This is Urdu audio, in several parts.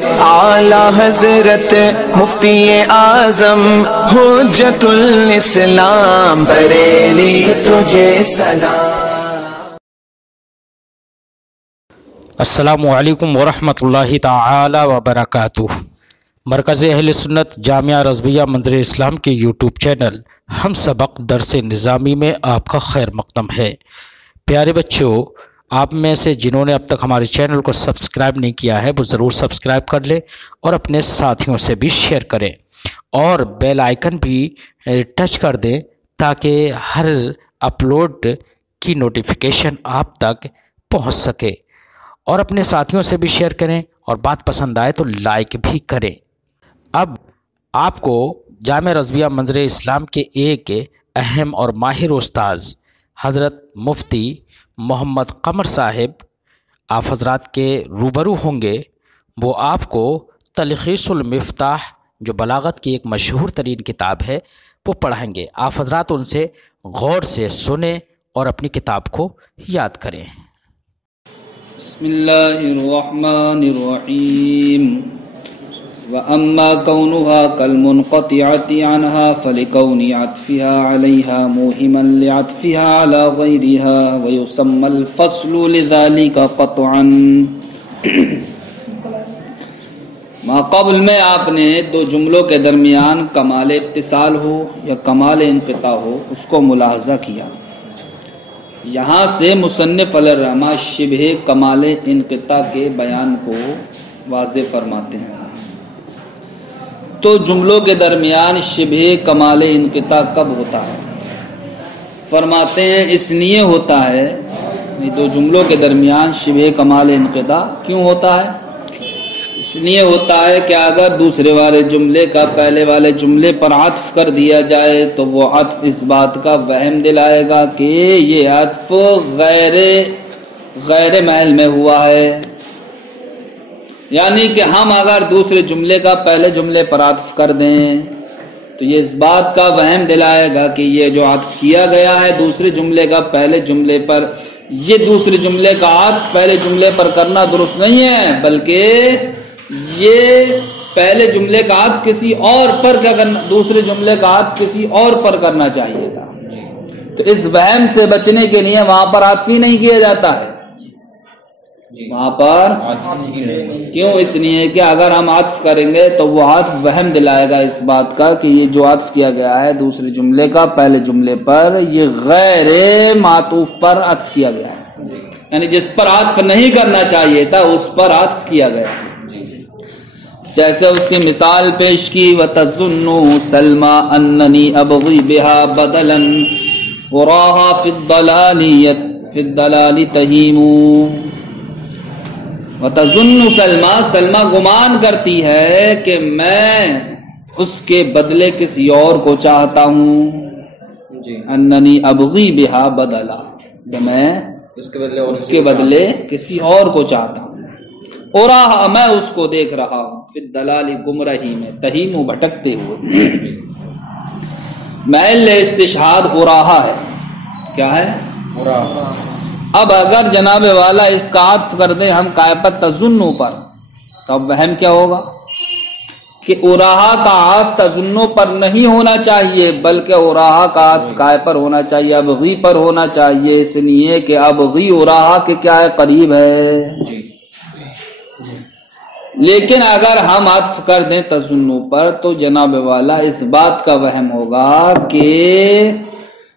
اعلی حضرت مفتی اعظم حجت الاسلام بریلی تجھے سلام۔ السلام علیکم ورحمۃ اللہ تعالی وبرکاتہ۔ مرکز اہل سنت جامعہ رضویہ منظر اسلام کے یوٹیوب چینل ہم سبق درس نظامی میں آپ کا خیر مقدم ہے۔ پیارے بچوں، آپ میں سے جنہوں نے اب تک ہمارے چینل کو سبسکرائب نہیں کیا ہے وہ ضرور سبسکرائب کر لیں اور اپنے ساتھیوں سے بھی شیئر کریں اور بیل آئیکن بھی ٹچ کر دیں تاکہ ہر اپلوڈ کی نوٹیفیکیشن آپ تک پہنچ سکے، اور اپنے ساتھیوں سے بھی شیئر کریں اور بات پسند آئے تو لائک بھی کریں۔ اب آپ کو جامعہ رضویہ منظر اسلام کے ایک اہم اور ماہر استاذ حضرت مفتی محمد قمر صاحب آپ حضرات کے روبرو ہوں گے۔ وہ آپ کو تلخیص المفتاح جو بلاغت کی ایک مشہور ترین کتاب ہے وہ پڑھائیں گے۔ آپ حضرات ان سے غور سے سنیں اور اپنی کتاب کو یاد کریں۔ بسم اللہ الرحمن الرحیم۔ وَأَمَّا كَوْنُهَا كَالْمُنْقَطِعَةِ عَنْهَا فَلِكَوْنِ عَطْفِهَا عَلَيْهَا مُوهِمًا لِعَطْفِهَا عَلَى غَيْرِهَا وَيُسَمَّى الْفَصْلُ لِذَلِكَ قَطْعًا۔ ما قبل میں آپ نے دو جملوں کے درمیان کمال اتصال ہو یا کمال انقطاع ہو اس کو ملاحظہ کیا۔ یہاں سے مصنف علیہ الرحمہ شبہ کمال انقطاع کے بیان کو واضح فرماتے ہیں۔ تو جملوں کے درمیان شبہ کمال انقطاع کب ہوتا ہے؟ فرماتے ہیں اس لیے ہوتا ہے، دو جملوں کے درمیان شبہ کمال انقطاع کیوں ہوتا ہے؟ اس لیے ہوتا ہے کہ اگر دوسرے والے جملے کا پہلے والے جملے پر عطف کر دیا جائے تو وہ عطف اس بات کا وہم دلائے گا کہ یہ عطف غیر محل میں ہوا ہے، یعنی کہ ہم اگر دوسرے جملے کا پہلے جملے پر عطف کر دیں تو یہ اس بات کا وہم دلائے گا کہ یہ جو عطف کیا گیا ہے دوسرے جملے کا پہلے جملے پر، یہ دوسرے جملے کا عطف پہلے جملے پر کرنا درست نہیں ہے، بلکہ یہ پہلے جملے کا عطف کسی اور پر دوسرے جملے کا عطف کسی اور پر کرنا چاہیے تھا۔ تو اس وہم سے بچنے کے لیے وہاں پر عطف ہی نہیں کیا جاتا ہے، وہاں پر کیوں؟ اس لیے کہ اگر ہم عطف کریں گے تو وہ عطف وہم دلائے گا اس بات کا کہ یہ جو عطف کیا گیا ہے دوسرے جملے کا پہلے جملے پر یہ غیر معطوف پر عطف کیا گیا ہے، یعنی جس پر عطف نہیں کرنا چاہیے تھا اس پر عطف کیا گیا۔ جیسے اس کی مثال پیش کی، وَتَظُنُّ سَلْمَا أَنَّنِي أَبْغِي بِهَا بَدَلًا وَرَاهَا فِي الضَّلَالِ تَهِيمُ۔ وَتَظُنُّ سلمہ، سلمہ گمان کرتی ہے کہ میں اس کے بدلے کسی اور کو چاہتا ہوں، اننی ابغی بہا بدلا، کہ میں اس کے بدلے کسی اور کو چاہتا ہوں، اور میں اس کو دیکھ رہا ہوں فی الضلال گمراہی میں، تہیم بھٹکتے ہوئے۔ محل استشہاد اراہا ہے، کیا ہے؟ اراہا۔ اب اگر جناب والا اس کا عطف کر دیں ہم قائپت تظنو پر تو اب وہم کیا ہوگا کہ اراہا کا عطف تظنو پر نہیں ہونا چاہیے بلکہ اراہا کا عطف قائ پر ہونا چاہیے، ابغی پر ہونا چاہیے، اس لیے کہ ابغی اراہا کے کیا ہے؟ قریب ہے۔ لیکن اگر ہم عطف کر دیں تظنو پر تو جناب والا اس بات کا وہم ہوگا کہ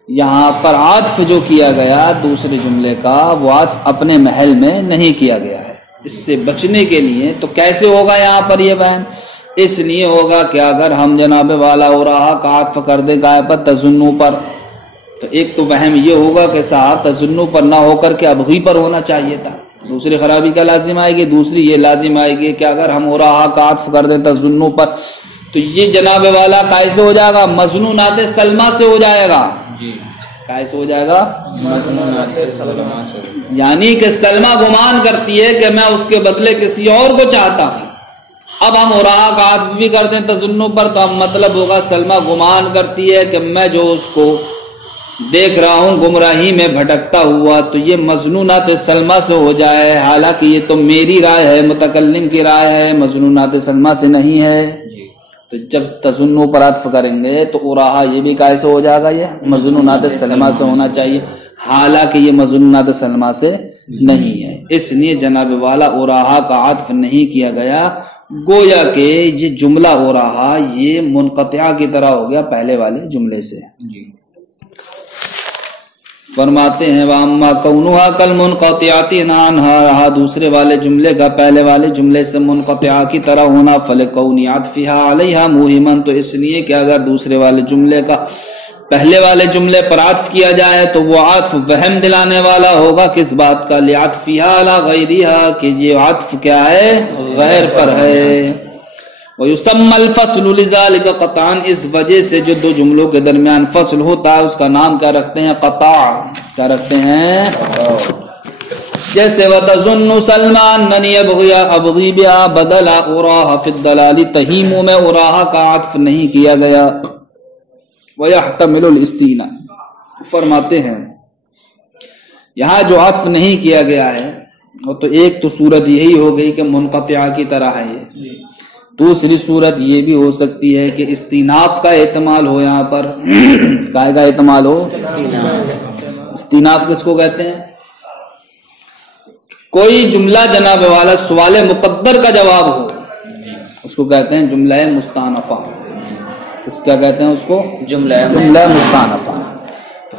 یہاں پر عطف جو کیا گیا دوسرے جملے کا وہ عطف اپنے محل میں نہیں کیا گیا ہے۔ اس سے بچنے کے لیے تو کیسے ہوگا یہاں پر یہ وہم؟ اس لیے ہوگا کہ اگر ہم جناب والا اراہا کا عطف کر دیں غائبت تظنو پر تو ایک تو وہم یہ ہوگا کہ صاحب تظنو پر نہ ہو کر کے ابغی پر ہونا چاہیے تھا، دوسری خرابی کا لازم آئے گی، دوسری یہ لازم آئے گی کہ اگر ہم اراہا کا عطف کر دیں تظنو پر تو یہ جناب والا کیسے ہو جائے گا؟ مظنونات سلمہ سے ہو جائے گا۔ کیسے ہو جائے گا؟ یعنی کہ سلمہ گمان کرتی ہے کہ میں اس کے بدلے کسی اور کو چاہتا ہوں۔ اب ہم اراہا کا عطف بھی کرتے ہیں تظنو پر تو ہم مطلب ہوگا سلمہ گمان کرتی ہے کہ میں جو اس کو دیکھ رہا ہوں گمراہی میں بھٹکتا ہوا، تو یہ مظنونات سلمہ سے ہو جائے، حالانکہ یہ تو میری رائے ہے، متکلم کی رائے ہے، مظنونات سلمہ سے نہیں ہے۔ تو جب تظنو پر عطف کریں گے تو اوراہا یہ بھی کیسے ہو جائے گا؟ یہ مظنونات سلمہ سے ہونا چاہیے، حالانکہ یہ مظنونات سلمہ سے نہیں ہے، اس لیے جناب والا اوراہا کا عطف نہیں کیا گیا، گویا کہ یہ جملہ اوراہا یہ منقطعہ کی طرح ہو گیا پہلے والے جملے سے۔ فرماتے ہیں وَأَمَّا كَوْنُهَا كَالْمُنْقَطِعَةِ عَنْهَا، رہا دوسرے والے جملے کا پہلے والے جملے سے منقطعہ کی طرح ہونا، فَلِكَوْنِ عَطْفِهَا عَلَيْهَا مُوهِمًا، تو اس لیے کہ اگر دوسرے والے جملے کا پہلے والے جملے پر عطف کیا جائے تو وہ عطف وہم دلانے والا ہوگا، کس بات کا؟ لِعَطْفِهَا عَلَى غَيْرِهَا، کہ یہ عطف کیا ہے؟ غیر پر ہے۔ وَيُسَمَّى الْفَصْلُ لِذَلِكَ قَطْعًا، اس وجہ سے جو دو جملوں کے درمیان فصل ہوتا ہے اس کا نام کیا رکھتے ہیں؟ قطع۔ کیا رکھتے ہیں؟ جیسے وَتَظُنُّ سَلْمَى أَنَّنِي أَبْغِي بِهَا بَدَلَ أُرَاهَا فِي الدَّلَالِ، تہیم میں اراہا کا عطف نہیں کیا گیا۔ وَيَحْتَمِلُ الْإِسْتِئْنَاءَ، فرماتے ہیں یہاں جو عطف نہیں کیا گیا ہے وہ تو ایک تو صورت یہی ہو گئی کہ منقطعہ کی طرح ہے یہ، دوسری صورت یہ بھی ہو سکتی ہے کہ استیناف کا احتمال ہو، یہاں پر کائے کا احتمال ہو؟ استیناف کس کو کہتے ہیں؟ کوئی جملہ جناب والا سوال مقدر کا جواب ہو اس کو کہتے ہیں جملہ مستانفہ۔ اس کیا کہتے ہیں اس کو؟ جملہ مستانفہ۔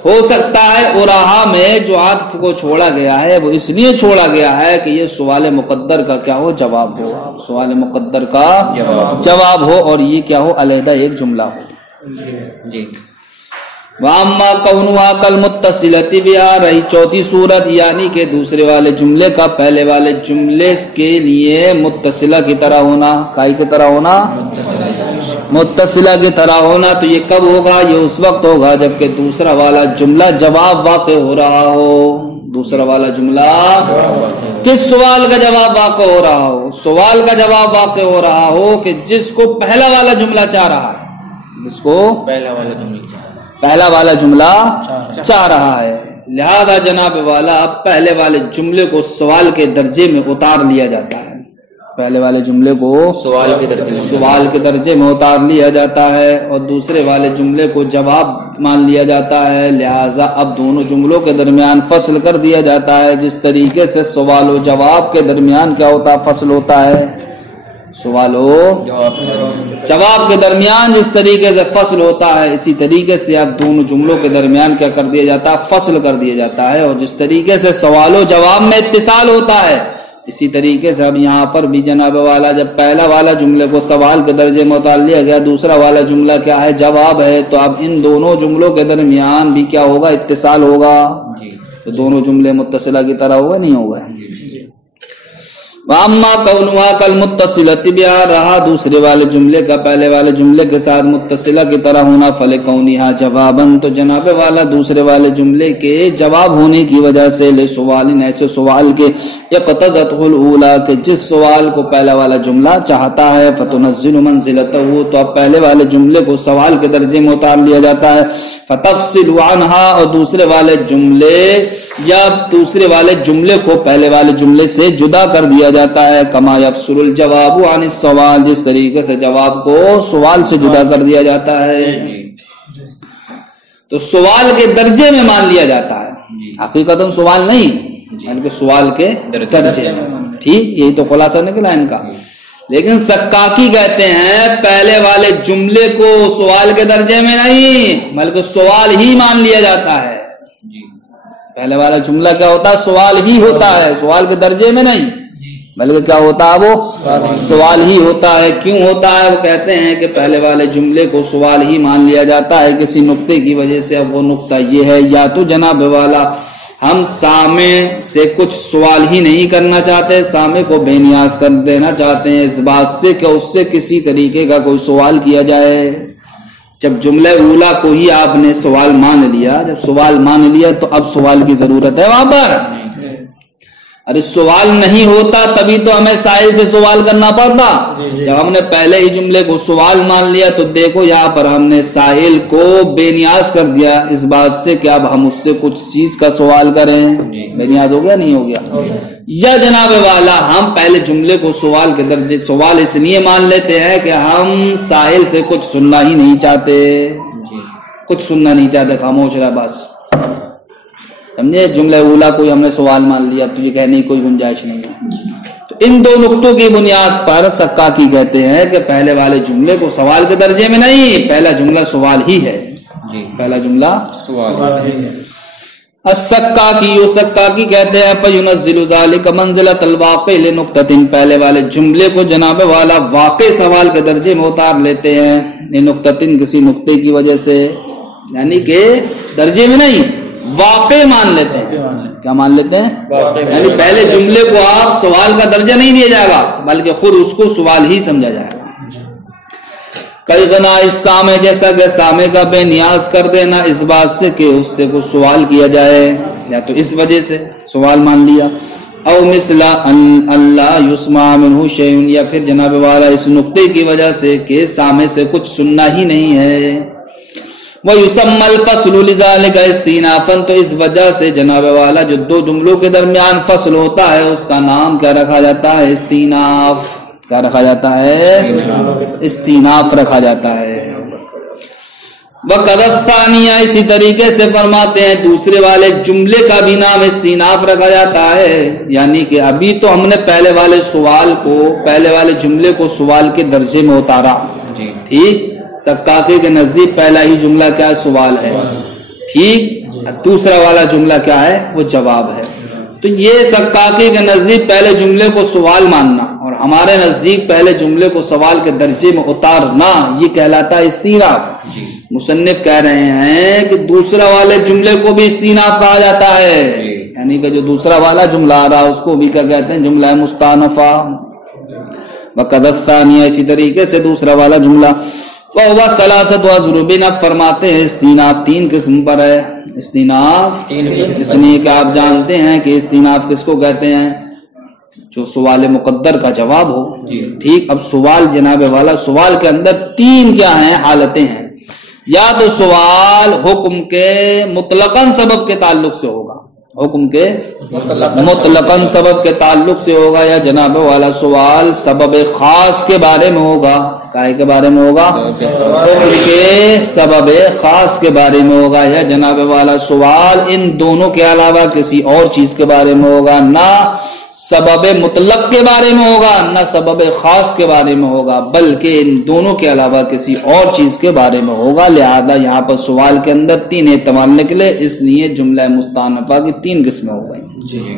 ہو سکتا ہے اوراہا میں جو عطف کو چھوڑا گیا ہے وہ اس لیے چھوڑا گیا ہے کہ یہ سوال مقدر کا کیا ہو؟ جواب ہو، سوال مقدر کا جواب ہو، اور یہ کیا ہو؟ علیحدہ ایک جملہ ہو۔ وَأَمَّا كَوْنُهَا كَالْمُتَّصِلَةِ بِهَا، رہی چوتھی صورت یعنی کہ دوسرے والے جملے کا پہلے والے جملے کے لیے متصلہ کی طرح ہونا، کائی کی طرح ہونا؟ متصلہ کی طرح ہونا، تو یہ کب ہوگا؟ یہ اس وقت ہوگا جبکہ دوسرا والا جملہ جواب واقع ہو رہا ہو۔ دوسرا والا جملہ کس سوال کا جواب واقع ہو رہا ہو؟ سوال کا جواب واقع ہو رہا ہو کہ جس کو پہلا والا جملہ چاہ رہا ہے، جس کو پہلا والا جملہ چاہ رہا ہے، لہذا جناب والا پہلے والے جملے کو سوال کے درجے میں اتار لیا جاتا ہے، پہلے والے جملے کو سوال کے درجے میں اتار لیا جاتا ہے اور دوسرے والے جملے کو جواب مان لیا جاتا ہے، لہذا اب دونوں جملوں کے درمیان فصل کر دیا جاتا ہے، جس طریقے سے سوال و جواب کے درمیان کیا ہوتا ہے؟ فصل ہوتا ہے۔ سوال و جواب کے درمیان جس طریقے سے فصل ہوتا ہے اسی طریقے سے اب دونوں جملوں کے درمیان کیا کر دیا جاتا ہے؟ فصل کر دیا جاتا ہے، اور جس طریقے سے سوال و جواب میں اتصال ہوتا ہے اسی طریقے سے اب یہاں پر بھی جناب والا جب پہلا والا جملے کو سوال کے درجے میں اتار لیا گیا، دوسرا والا جملہ کیا ہے؟ جواب ہے، تو اب ان دونوں جملوں کے درمیان بھی کیا ہوگا؟ اتصال ہوگا، تو دونوں جملے متصلہ کی طرح ہوگا نہیں ہوگا؟ وَأَمَّا كَوْنُهَا كَالْمُتَّصِلَةِ بِهَا، رہا دوسرے والے جملے کا پہلے والے جملے کے ساتھ متصلہ کی طرح ہونا، فَلِكَوْنِهَا جَوَابًا، تو جناب والا دوسرے والے جملے کے جواب ہونے کی وجہ سے لِسُوَالٍ، ایسے سوال کے اقتضته الأولى، کہ جس سوال کو پہلا والا جملہ چاہتا ہے، فَتُنَزِّلُ مَنزِلَتَهُ، تو اب پہلے والے جملے کو سوال کے درجے میں اتار لیا جاتا ہے، فَتَفْصِلُ عَنْهَا، اور دوسرے والے جملے یا دوسرے والے جملے کو پہلے والے جملے سے جدا کر دیا جاتا ہے، کما یفصل الجواب عن السوال، جس طریقے سے جواب کو سوال سے جدا کر دیا جاتا ہے، تو سوال کے درجے میں مان لیا جاتا ہے، حقیقتاً سوال نہیں بلکہ سوال کے درجے میں۔ ٹھیک، یہی تو خلاصہ نکلا ان کا۔ لیکن سکاکی کہتے ہیں پہلے والے جملے کو سوال کے درجے میں نہیں بلکہ سوال ہی مان لیا جاتا ہے، پہلے والا جملہ کیا ہوتا ہے؟ سوال ہی ہوتا ہے، سوال کے درجے میں نہیں بلکہ کیا ہوتا ہے؟ وہ سوال ہی ہوتا ہے۔ کیوں ہوتا ہے؟ وہ کہتے ہیں کہ پہلے والے جملے کو سوال ہی مان لیا جاتا ہے کسی نقطے کی وجہ سے، اب وہ نقطہ یہ ہے یا تو جناب والا ہم سامع سے کچھ سوال ہی نہیں کرنا چاہتے، سامع کو بے نیاز کر دینا چاہتے ہیں اس بات سے کہ اس سے کسی طریقے کا کوئی سوال کیا جائے۔ جب جملہ اولا کو ہی آپ نے سوال مان لیا، جب سوال مان لیا تو اب سوال کی ضرورت ہے وہاں پر، ارے سوال نہیں ہوتا تبھی تو ہمیں سائل سے سوال کرنا پڑتا. جب ہم نے پہلے ہی جملے کو سوال مان لیا تو دیکھو یہاں پر ہم نے سائل کو بے نیاز کر دیا اس بات سے کہ اب ہم اس سے کچھ چیز کا سوال کریں. بے نیاز ہو گیا نہیں ہو گیا؟ یا جناب والا ہم پہلے جملے کو سوال کے درجے سوال اس لیے مان لیتے ہیں کہ ہم سائل سے کچھ سننا ہی نہیں چاہتے، کچھ سننا نہیں چاہتے، خاموش رہا بس. سمجھے؟ جملہ اولا کوئی ہم نے سوال مان لیا، اب تجھے کہنے کی کوئی گنجائش نہیں ہے. تو ان دو نقطوں کی بنیاد پر سکاکی کہتے ہیں کہ پہلے والے جملے کو سوال کے درجے میں نہیں، پہلا جملہ سوال ہی ہے. پہلا جملہ سوال ہی ہے. السکاکی کہتے ہیں فَيُنَزِّلُ ذَلِكَ مَنزِلَةَ الْوَاقِعِ لِنُقْطَةٍ، پہلے والے جملے کو جناب والا واقع سوال کے درجے میں اتار لیتے ہیں. لِنُقْطَةٍ کسی نقطے کی وجہ سے، یعنی کہ درجے میں نہیں، واقع مان لیتے ہیں. کیا مان لیتے ہیں؟ یعنی پہلے جملے کو آپ سوال کا درجہ نہیں دیا جائے گا بلکہ خود اس کو سوال ہی سمجھا جائے گا. کئی غنا اس سامے، جیسا کہ سامے کا بے نیاز کر دینا اس بات سے کہ اس سے کچھ سوال کیا جائے، یا تو اس وجہ سے سوال مان لیا. او مثل اللہ یسمع منہ شیء، یا پھر جناب والا اس نقطے کی وجہ سے کہ سامے سے کچھ سننا ہی نہیں ہے. وَيُسَمَّى الْفَصْلُ لِذَلِكَ اسْتِنَافًا، تو اس وجہ سے جناب والا جو دو جملوں کے درمیان فصل ہوتا ہے اس کا نام کیا رکھا جاتا ہے؟ استیناف. کیا رکھا جاتا ہے؟ استیناف رکھا جاتا ہے. وَقَدْ الثَّانِيَ، اسی طریقے سے فرماتے ہیں دوسرے والے جملے کا بھی نام استیناف رکھا جاتا ہے. یعنی کہ ابھی تو ہم نے پہلے والے سوال کو، پہلے والے جملے کو سوال کے درجے میں اتارا، ٹھیک. سکاکی کے نزدیک پہلا ہی جملہ کیا ہے؟ سوال ہے، ٹھیک. دوسرا والا جملہ کیا ہے؟ وہ جواب ہے. تو یہ سکاکی کے نزدیک پہلے جملے کو سوال ماننا اور ہمارے نزدیک پہلے جملے کو سوال کے درجے میں اتارنا، یہ کہلاتا ہے استیناف. مصنف کہہ رہے ہیں کہ دوسرا والے جملے کو بھی استیناف کہا جاتا ہے. یعنی کہ جو دوسرا والا جملہ آ رہا اس کو بھی کیا کہتے ہیں؟ جملہ مستانفہ. وقد الثانیہ، اسی طریقے سے دوسرا والا جملہ. وَهُوَ ثَلَاثَةُ أَضْرُبٍ، اب فرماتے ہیں استیناف تین قسم پر ہے. استیناف اس لیے کہ آپ جانتے ہیں کہ استیناف کس کو کہتے ہیں؟ جو سوال مقدر کا جواب ہو، ٹھیک. اب سوال جناب والا، سوال کے اندر تین کیا ہیں؟ حالتیں ہیں. یا تو سوال حکم کے مطلقاً سبب کے تعلق سے ہوگا، حکم کے مطلقاً سبب کے تعلق سے ہوگا، یا جناب والا سوال سبب خاص کے بارے میں ہوگا. کائے کے بارے میں ہوگا؟ حکم کے سبب خاص کے بارے میں ہوگا. یا جناب والا سوال ان دونوں کے علاوہ کسی اور چیز کے بارے میں ہوگا، نہ سبب مطلق کے بارے میں ہوگا نہ سبب خاص کے بارے میں ہوگا، بلکہ ان دونوں کے علاوہ کسی اور چیز کے بارے میں ہوگا. لہذا یہاں پر سوال کے اندر تین احتمال نکلے، اس لیے جملہ مستانفہ کی تین قسمیں ہو گئی.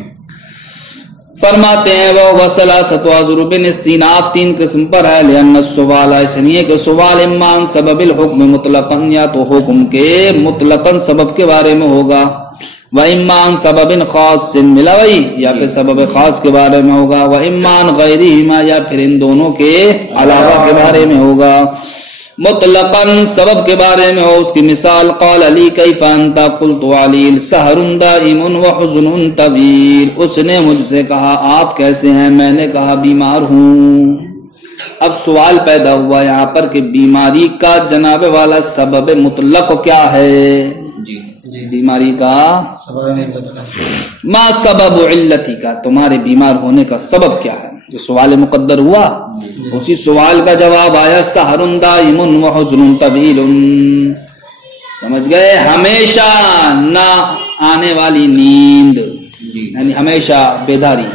فرماتے ہیں وہ ثلاثۃ اضرب، استیناف تین قسم پر ہے. لأن السوال، اس لیے کہ سوال اما عن سبب الحکم مطلقاً، یا تو حکم کے مطلقاً سبب کے بارے میں ہوگا، وَإِمَّا عَنْ سَبَبٍ خَاصٍ، ملا وہی، یا پھر سبب خاص کے بارے میں ہوگا، وَإِمَّا عَنْ غَيْرِهِمَا، یا پھر ان دونوں کے علاوہ کے بارے میں ہوگا. مطلقاً سبب کے بارے میں ہو، اس کی مثال قال علی کیف انت، قلت علیل سحر دائم وحزن طویل، اس نے مجھ سے کہا آپ کیسے ہیں، میں نے کہا بیمار ہوں. اب سوال پیدا ہوا یہاں پر کہ بیماری کا جناب والا سبب مطلق کیا ہے؟ بیماری کا ما سبب علتی کا، تمہارے بیمار ہونے کا سبب کیا ہے؟ جو سوال مقدر ہوا اسی سوال کا جواب آیا سحر دائم وحزن طویل، سمجھ گئے؟ ہمیشہ نہ آنے والی نیند، یعنی ہمیشہ بیداری.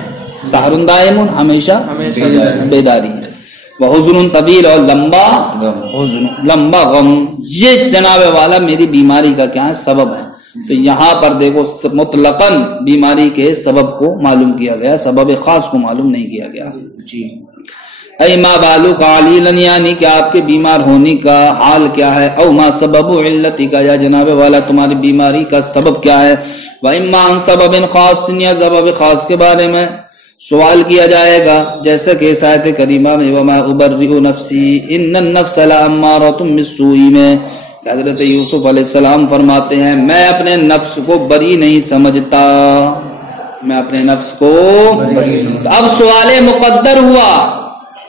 سحر دائم ہمیشہ بیداری، وحزن طویل اور لمبا حزن، لمبا غم. یہ جناب والا میری بیماری کا کیا ہے؟ سبب ہے. تو یہاں پر دیکھو مطلقاً بیماری کے سبب کو معلوم کیا گیا، سبب خاص کو معلوم نہیں کیا گیا. اے ما بالو کا علیلن، یعنی کہ آپ کے بیمار ہونے کا حال کیا ہے، او ما سبب علتی کا، یا جناب والا تمہاری بیماری کا سبب کیا ہے. وَإِمَّا عَنْ سَبَبٍ خَاصٍ، یا سبب خاص کے بارے میں سوال کیا جائے گا، جیسے کہ اس آیت کریمہ میں وَمَا أُبَرِّئُ نَفْسِي إِنَّ النَّفْسَ لَأَمَّارَةٌ بِالسُّوءِ میں حضرت یوسف علیہ السلام فرماتے ہیں میں اپنے نفس کو بری نہیں سمجھتا، میں اپنے نفس کو اب سوال مقدر ہوا،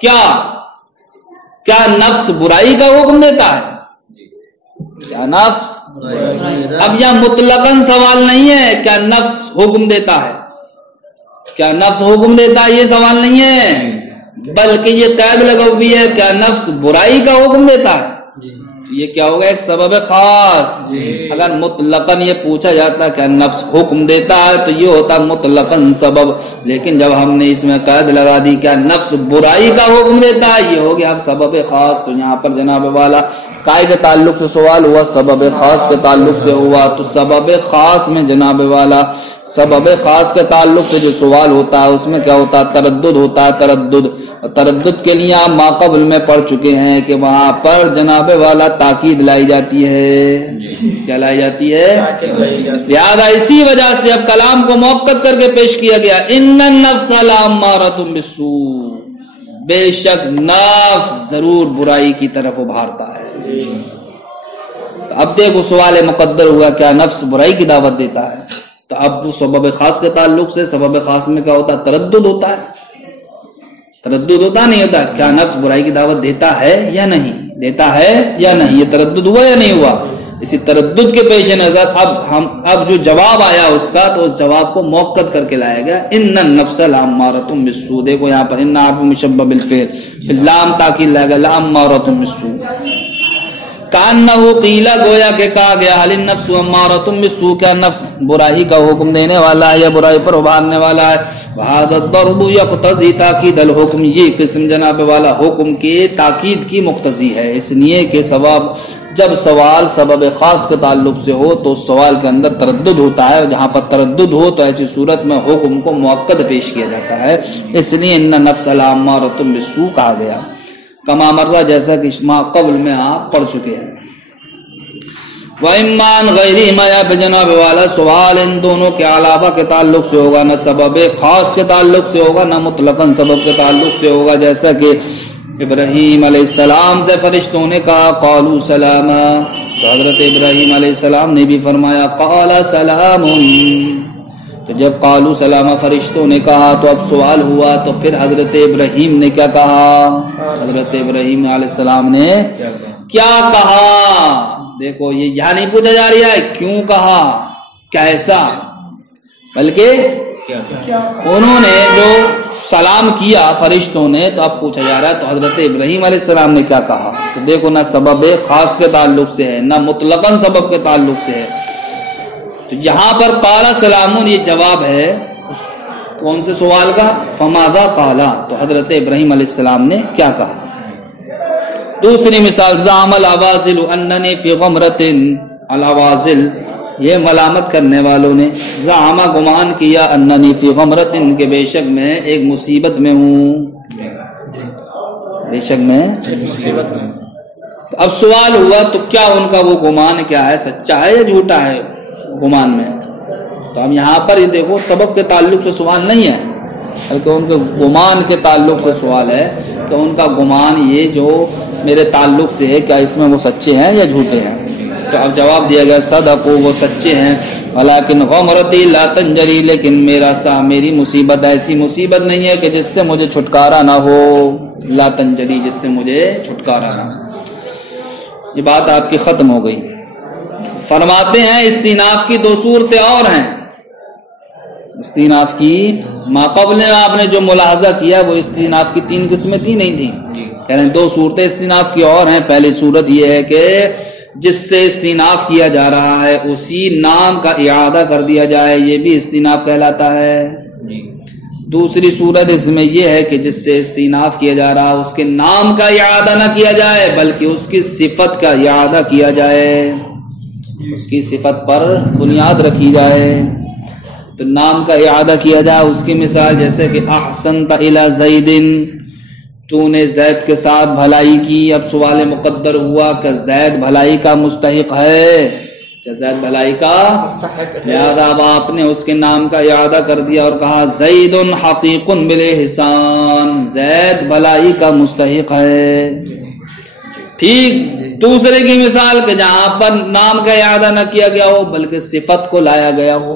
کیا نفس برائی کا حکم دیتا ہے؟ کیا نفس؟ اب یہاں مطلقاً سوال نہیں ہے کیا نفس حکم دیتا ہے، کیا نفس حکم دیتا ہے یہ سوال نہیں ہے، بلکہ یہ قید لگا ہوئی ہے کیا نفس برائی کا حکم دیتا ہے؟ تو یہ کیا ہوگا؟ ایک سبب خاص۔ اگر مطلقاً یہ پوچھا جاتا کیا نفس حکم دیتا ہے تو یہ ہوتا مطلقاً سبب، لیکن جب ہم نے اس میں قید لگا دی کیا نفس برائی کا حکم دیتا ہے، یہ ہو گیا اب سبب خاص۔ تو یہاں پر جناب والا قائد کے تعلق سے سوال ہوا، سبب خاص کے تعلق سے ہوا، تو سبب خاص میں جناب والا سبب خاص کے تعلق سے جو سوال ہوتا ہے اس میں کیا ہوتا ہے؟ تردد ہوتا ہے، تردد۔ اور تردد کے لیے آپ ما قبل میں پڑھ چکے ہیں کہ وہاں پر جناب والا تاکید لائی جاتی ہے، کیا لائی جاتی ہے؟ لہذا اسی وجہ سے اب کلام کو موقت کر کے پیش کیا گیا، ان النفس لامارۃ بالسوء، بے شک نفس ضرور برائی کی طرف ابھارتا ہے۔ اب دیکھو سوال مقدر ہوا کیا نفس برائی کی دعوت دیتا ہے، تو اب وہ سبب خاص کے تعلق سے سبب خاص میں کیا ہوتا ہے؟ تردد ہوتا ہے، تردد ہوتا نہیں ہوتا، کیا نفس برائی کی دعوت دیتا ہے یا نہیں، دیتا ہے یا نہیں، یہ تردد ہوا یا نہیں ہوا؟ اسی تردد کے پیش نظر اب جو جواب آیا اس کا، تو اس جواب کو موقت کر کے لایا گیا، ان النفس لامارۃ بالسوء۔ دیکھو یہاں پر ان حرف مشبہ بالفعل، پھر لام تاکید لائے گا لامارۃ بالسوء، کانہ قیل گویا کہ کہا گیا حل النفس امارۃ بالسوء، کیا نفس برائی کا حکم دینے والا ہے یا برائی پر ابھارنے والا ہے؟ وہذا الضرب یقتضی تاکید الحکم، یہ قسم جناب والا حکم کے تاکید کی مقتضی ہے، اس لیے کہ جب سوال سبب خاص کے تعلق سے ہو تو سوال کے اندر تردد ہوتا ہے، جہاں پر تردد ہو تو ایسی صورت میں حکم کو مؤکد پیش کیا جاتا ہے، اس لیے ان نفس لامارۃ بالسوء کہا گیا، کما مرہ جیسا کہ ما قبل میں آپ پڑھ چکے ہیں۔ وَإِمَّا غَيْرِهِمَا، یا جناب والا سوال ان دونوں کے علاوہ کے تعلق سے ہوگا، نہ سبب خاص کے تعلق سے ہوگا نہ مطلقاً سبب کے تعلق سے ہوگا، جیسا کہ ابراہیم علیہ السلام سے فرشتوں نے کہا قالوا سلاما، تو حضرت ابراہیم علیہ السلام نے بھی فرمایا قال سلام، تو جب قالوا سلاما فرشتوں نے کہا تو اب سوال ہوا، تو پھر حضرت ابراہیم نے کیا کہا؟ حضرت ابراہیم علیہ السلام نے کیا کہا؟ دیکھو یہ یہاں نہیں پوچھا جا رہا ہے کیوں کہا، کیسا، بلکہ انہوں نے جو سلام کیا فرشتوں نے، تو اب پوچھا جا رہا ہے تو حضرت ابراہیم علیہ السلام نے کیا کہا؟ تو دیکھو نہ سبب خاص کے تعلق سے ہے نہ مطلقاً سبب کے تعلق سے ہے، تو یہاں پر قال سلامون یہ جواب ہے کون سے سوال کا؟ فماذا قال، تو حضرت ابراہیم علیہ السلام نے کیا کہا؟ دوسری مثال زعم العوازل اننی فی غمرۃ، العوازل یہ ملامت کرنے والوں نے زعم گمان کیا اننی فی غمرۃ کہ بے شک میں ایک مصیبت میں ہوں، بے شک میں مصیبت میں۔ تو اب سوال ہوا تو کیا ان کا وہ گمان کیا ہے، سچا ہے یا جھوٹا ہے گمان میں؟ تو اب یہاں پر یہ دیکھو سبب کے تعلق سے سوال نہیں ہے بلکہ ان کے گمان کے تعلق سے سوال ہے کہ ان کا گمان یہ جو میرے تعلق سے ہے کیا اس میں وہ سچے ہیں یا جھوٹے ہیں؟ تو اب جواب دیا گیا صدقوا، وہ سچے ہیں، ولیکن غمرتی لا تنجری، لیکن میری مصیبت ایسی مصیبت نہیں ہے کہ جس سے مجھے چھٹکارا نہ ہو، لا تنجری جس سے مجھے چھٹکارا نہ ہو۔ یہ بات آپ کی ختم ہو گئی۔ فرماتے ہیں استیناف کی دو صورتیں اور ہیں، استیناف کی ما قبل میں آپ نے جو ملاحظہ کیا وہ استیناف کی تین قسمیں تھی نہیں تھی، کہہ رہے ہیں دو صورتیں استیناف کی اور ہیں۔ پہلی صورت یہ ہے کہ جس سے استیناف کیا جا رہا ہے اسی نام کا اعادہ کر دیا جائے، یہ بھی استیناف کہلاتا ہے۔ دوسری صورت اس میں یہ ہے کہ جس سے استیناف کیا جا رہا ہے اس کے نام کا اعادہ نہ کیا جائے بلکہ اس کی صفت کا اعادہ کیا جائے، اس کی صفت پر بنیاد رکھی جائے، تو نام کا اعادہ کیا جائے۔ اس کی مثال جیسے کہ احسنت الی زید، تو نے زید کے ساتھ بھلائی کی۔ اب سوال مقدر ہوا کہ زید بھلائی کا مستحق ہے، کیا زید بھلائی کا لہذا اب آپ نے اس کے نام کا اعادہ کر دیا اور کہا زید حقیق بالاحسان، زید بھلائی کا مستحق ہے۔ ٹھیک دوسرے کی مثال کہ جہاں پر نام کا اعادہ نہ کیا گیا ہو بلکہ صفت کو لایا گیا ہو،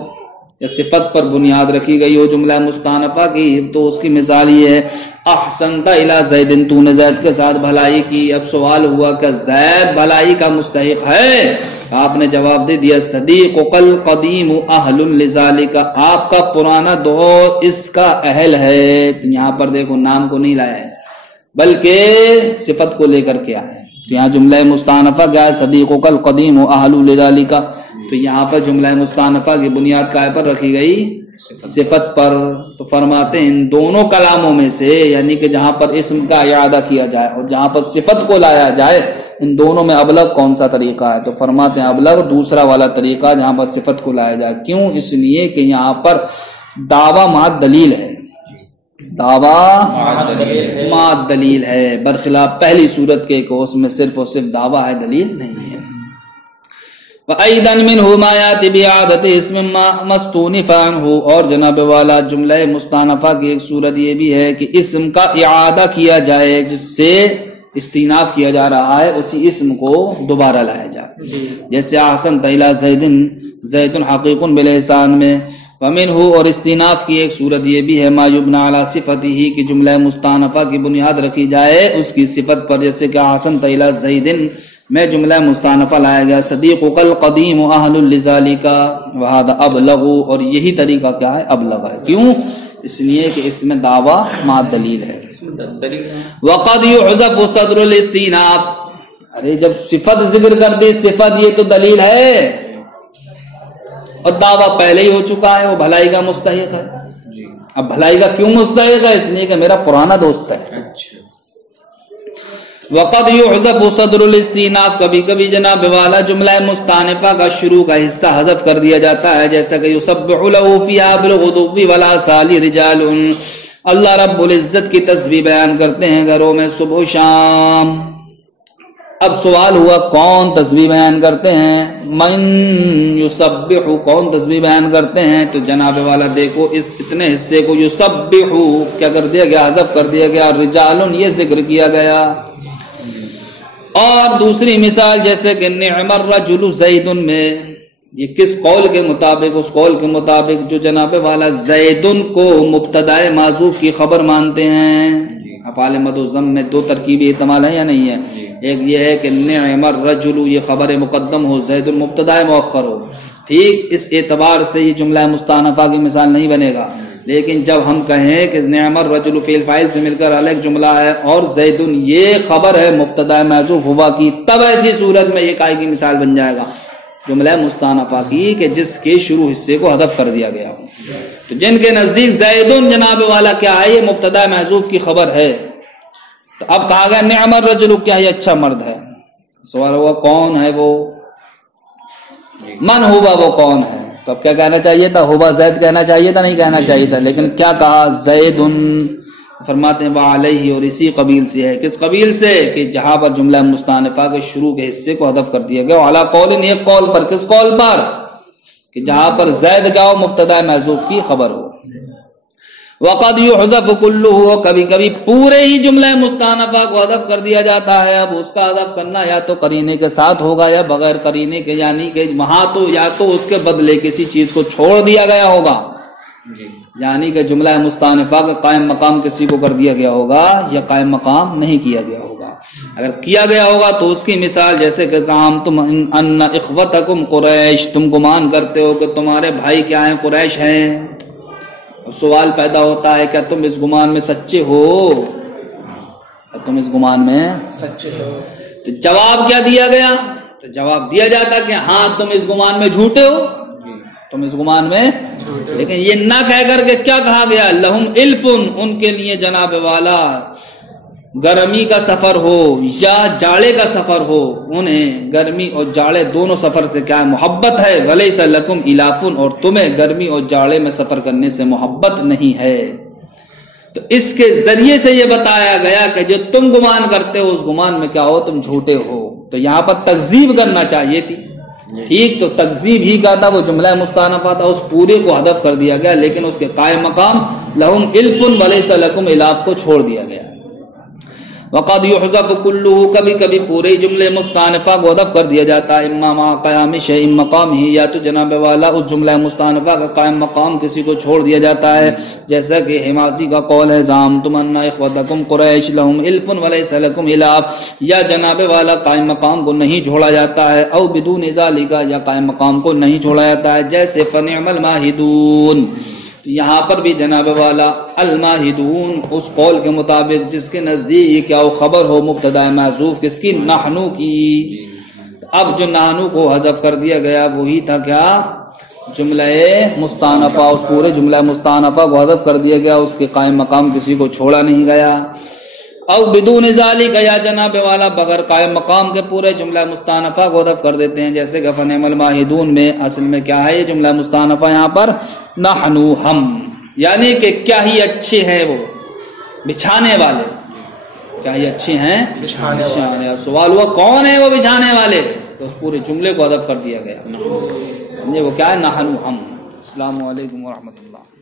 یا صفت پر بنیاد رکھی گئی ہو جملہ مستانفہ کی، تو اس کی مثال یہ ہے احسنت الی زید، تو نے زید کے ساتھ بھلائی کی۔ اب سوال ہوا کہ زید بھلائی کا مستحق ہے؟ آپ نے جواب دے دیا صدیقک القدیم اہل لذالک، آپ کا پرانا دوست اس کا اہل ہے۔ تو یہاں پر دیکھو نام کو نہیں لایا ہے بلکہ صفت کو لے کر کے آیا ہے۔ یہاں جملہ مستانفہ کیا ہے؟ صدیقک القدیم اہل لذالک، تو یہاں پر جملہ مستانفہ کی بنیاد کائے پر رکھی گئی؟ صفت پر۔ تو فرماتے ہیں ان دونوں کلاموں میں سے، یعنی کہ جہاں پر اسم کا اعادہ کیا جائے اور جہاں پر صفت کو لایا جائے، ان دونوں میں ابلغ کون سا طریقہ ہے؟ تو فرماتے ہیں ابلغ دوسرا والا طریقہ جہاں پر صفت کو لایا جائے۔ کیوں؟ اس لیے کہ یہاں پر دعویٰ مع دلیل ہے، دعویٰ مع دلیل ہے، برخلاف پہلی صورت کے کہ اس میں صرف اور صرف دعویٰ ہے، دلیل نہیں ہے۔ وَأَيْضًا مِنْهُ مَا يَأْتِي بِإِعَادَةِ اسْمٍ مَسْتُونِفًا عَنْهُ، اور جناب والا جملہ مستانفہ کی ایک صورت یہ بھی ہے کہ اسم کا اعادہ کیا جائے، جس سے استیناف کیا جا رہا ہے اسی اسم کو دوبارہ لایا جائے، جیسے احسنت الی زید، زید حقیق بالاحسان میں۔ وَمِنْهُ، اور استیناف کی ایک صورت یہ بھی ہے ما یبنى علی صفته کی جملہ مستانفہ کی بنیاد رکھی جائے اس کی صفت پر، جیسے کہ احسنت الی زید میں جملہ مستانفہ لایا گیا صدیقک القدیم اہل لذالک، وہذا ابلغ، اور یہی طریقہ کیا ہے؟ ابلغ ہے۔ کیوں؟ اس لیے کہ اس میں دعویٰ مع دلیل ہے۔ وقد يحذف صدر الاستئناف، ارے جب صفت ذکر کر دی، صفت یہ تو دلیل ہے اور دعویٰ پہلے ہی ہو چکا ہے، وہ بھلائی کا مستحق ہے۔ اب بھلائی کا کیوں مستحق ہے؟ اس لیے کہ میرا پرانا دوست ہے۔ وقد يحذف صدر الاستئناف، کبھی کبھی جناب والا جملہ مستانفہ کا شروع کا حصہ حذف کر دیا جاتا ہے، جیسا کہ يسبح له فيها بالغدو والآصال رجال، اللہ رب العزت کی تسبیح بیان کرتے ہیں گھروں میں صبح و شام۔ اب سوال ہوا کون تسبیح بیان کرتے ہیں؟ من یسبح، کون تسبیح بیان کرتے ہیں؟ تو جناب والا دیکھو اس اتنے حصے کو یسبح کیا کر دیا گیا؟ حذف کر دیا گیا، رجال یہ ذکر کیا گیا۔ اور دوسری مثال جیسے کہ نعم الرجل زید میں، یہ کس قول کے مطابق؟ اس قول کے مطابق جو جناب والا زیدن کو مبتدا معذوف کی خبر مانتے ہیں۔ افعال مد و ضم میں دو ترکیبی احتمال ہے یا نہیں ہے؟ ایک یہ ہے کہ نعم الرجل یہ خبر مقدم ہو، زید مبتدا مؤخر ہو، ٹھیک، اس اعتبار سے یہ جملہ مستانفہ کی مثال نہیں بنے گا۔ لیکن جب ہم کہیں کہ نعم الرجل فعل فاعل سے مل کر الگ جملہ ہے اور زیدن یہ خبر ہے مبتدا محذوف ہوا کی، تب ایسی صورت میں یہ کائے کی مثال بن جائے گا جملہ مستانفہ کی کہ جس کے شروع حصے کو حذف کر دیا گیا ہو۔ تو جن کے نزدیک زیدن جناب والا کیا ہے؟ یہ مبتدا محذوف کی خبر ہے، تو اب کہا گیا نعم الرجل کیا ہے؟ اچھا مرد ہے۔ سوال ہوا کون ہے وہ؟ من ہوا وہ کون ہے؟ تو اب کیا کہنا چاہیے تھا؟ ہوا زید کہنا چاہیے تھا، نہیں کہنا چاہیے تھا، لیکن کیا کہا؟ زیدن۔ فرماتے ہیں وعلیہ، اور اسی قبیل سے ہے۔ کس قبیل سے؟ کہ جہاں پر جملہ مستانفہ کے شروع کے حصے کو حذف کر دیا گیا، علی قول، ایک قول پر۔ کس قول پر؟ کہ جہاں پر زید کیا ہو؟ مبتدا محذوف کی خبر ہو۔ وقد يحذف كله، کبھی کبھی پورے ہی جملہ مستانفہ کو حذف کر دیا جاتا ہے۔ اب اس کا حذف کرنا یا تو قرینے کے ساتھ ہوگا یا بغیر قرینے کے، یعنی کہ وہاں تو یا تو اس کے بدلے کسی چیز کو چھوڑ دیا گیا ہوگا، یعنی کہ جملہ مستانفہ کا قائم مقام کسی کو کر دیا گیا ہوگا، یا قائم مقام نہیں کیا گیا ہوگا۔ اگر کیا گیا ہوگا تو اس کی مثال جیسے کہ زعمتم ان اخوتکم قریش، تم گمان کرتے ہو کہ تمہارے بھائی کیا ہیں؟ قریش ہیں۔ سوال پیدا ہوتا ہے کیا تم اس گمان میں سچے ہو؟ کیا تم اس گمان میں سچے ہو؟ تو جواب کیا دیا گیا؟ تو جواب دیا جاتا کہ ہاں تم اس گمان میں جھوٹے ہو، تم اس گمان میں، لیکن یہ نہ کہہ کر کے کیا کہا گیا؟ لہم الفن، ان کے لیے جناب والا گرمی کا سفر ہو یا جاڑے کا سفر ہو، انہیں گرمی اور جاڑے دونوں سفر سے کیا محبت ہے۔ ولیس لکم الافن، اور تمہیں گرمی اور جاڑے میں سفر کرنے سے محبت نہیں ہے۔ تو اس کے ذریعے سے یہ بتایا گیا کہ جو تم گمان کرتے ہو اس گمان میں کیا ہو؟ تم جھوٹے ہو۔ تو یہاں پر تکذیب کرنا چاہیے تھی، ٹھیک، تو تکذیب ہی کا تھا، وہ جملہ مستانفہ تھا، اس پورے کو حذف کر دیا گیا، لیکن اس کے قائم مقام لہم الفن ولیس لکم الاف کو چھوڑ دیا گیا۔ وقد يحذف كله، کبھی کبھی پورے جملے مستانفہ کو حذف کر دیا جاتا ہے، اما مع قیام شیء مقامہ، یا تو جناب والا اس جملہ مستانفہ کا قائم مقام کسی کو چھوڑ دیا جاتا ہے، جیسا کہ حماسی کا قول ہے زعمتم ان اخوتکم قریش لهم الف وليس لكم اله، یا جناب والا قائم مقام کو نہیں چھوڑا جاتا ہے، او بدون ذالک، یا قائم مقام کو نہیں چھوڑا جاتا ہے، جیسے فنعم الماہدون۔ یہاں پر بھی جناب والا الماہدون اس قول کے مطابق جس کے نزدیک کیا وہ خبر ہو مبتدا محذوف کس کی، نحنو کی۔ اب جو نحنو کو حذف کر دیا گیا وہی تھا کیا، جملہ مستانفہ، اس پورے جملہ مستانفہ کو حذف کر دیا گیا، اس کے قائم مقام کسی کو چھوڑا نہیں گیا۔ او بدون ذالک، یا جناب والا بغیر قائم مقام کے پورے جملہ مستانفہ کو حذف کر دیتے ہیں، جیسے کہ فنعم الماہدون میں اصل میں کیا ہے یہ جملہ مستانفہ یہاں پر نحنو ہم، یعنی کہ کیا ہی اچھے ہیں وہ بچھانے والے، کیا ہی اچھے ہیں بچھانے والے۔ اور سوال ہوا کون ہے وہ بچھانے والے، تو اس پورے جملے کو حذف کر دیا گیا، وہ کیا ہے، نحنو ہم۔ السلام علیکم ورحمۃ اللہ۔